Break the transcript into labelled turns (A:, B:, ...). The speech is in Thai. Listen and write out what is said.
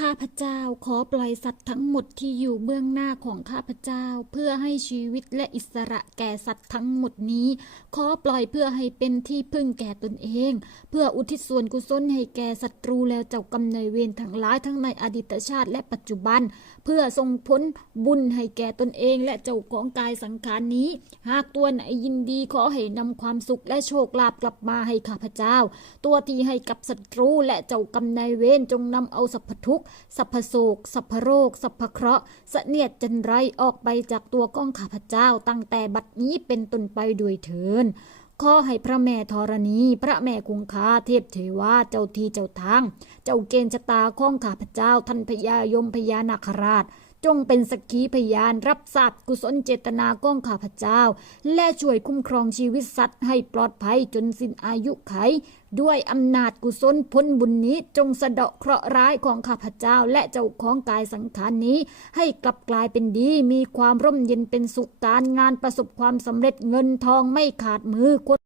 A: ข้าพเจ้าขอปล่อยสัตว์ทั้งหมดที่อยู่เบื้องหน้าของข้าพเจ้า เพื่อให้ชีวิตและอิสระแก่สัตว์ทั้งหมดนี้ ขอปล่อยเพื่อให้เป็นที่พึ่งแก่ตนเอง เพื่ออุทิศส่วนกุศลให้แก่ศัตรูแล้วเจ้ากรรมนายเวรทั้งหลายทั้งในอดีตชาติและปัจจุบัน เพื่อส่งผลบุญให้แก่ตนเองและเจ้าของกายสังขารนี้ หากตัวไหนยินดีขอให้นำความสุขและโชคลาภกลับมาให้ข้าพเจ้า ตัวที่ให้กับศัตรูและเจ้ากรรมนายเวรจงนำเอาสัพพทุกสัพพโศกสัพพโรค สัพพเคราะห์เสนียดจันไรออกไปจากตัวก้องข้าพเจ้า ตั้งแต่บัดนี้เป็นต้นไปด้วยเถินขอให้พระแม่ธรณี พระแม่คงคาเทพเทวาเจ้าทีเจ้าทาง เจ้าเกณฑ์ชะตาของข้าพเจ้า ท่านพญายมพญานาคราช จงเป็นสักขีพยานรับทราบกุศลเจตนาก้องข้าพเจ้า และช่วยคุ้มครองชีวิตสัตว์ให้ปลอดภัยจนสิ้นอายุไข ด้วยอำนาจกุศลพ้นบุญนี้จงสะเดาะเคราะห์ร้ายของข้าพเจ้า และเจ้าของกายสังขารนี้ ให้กลับกลายเป็นดี มีความร่มเย็นเป็นสุขการงานประสบความสำเร็จเงินทองไม่ขาดมือ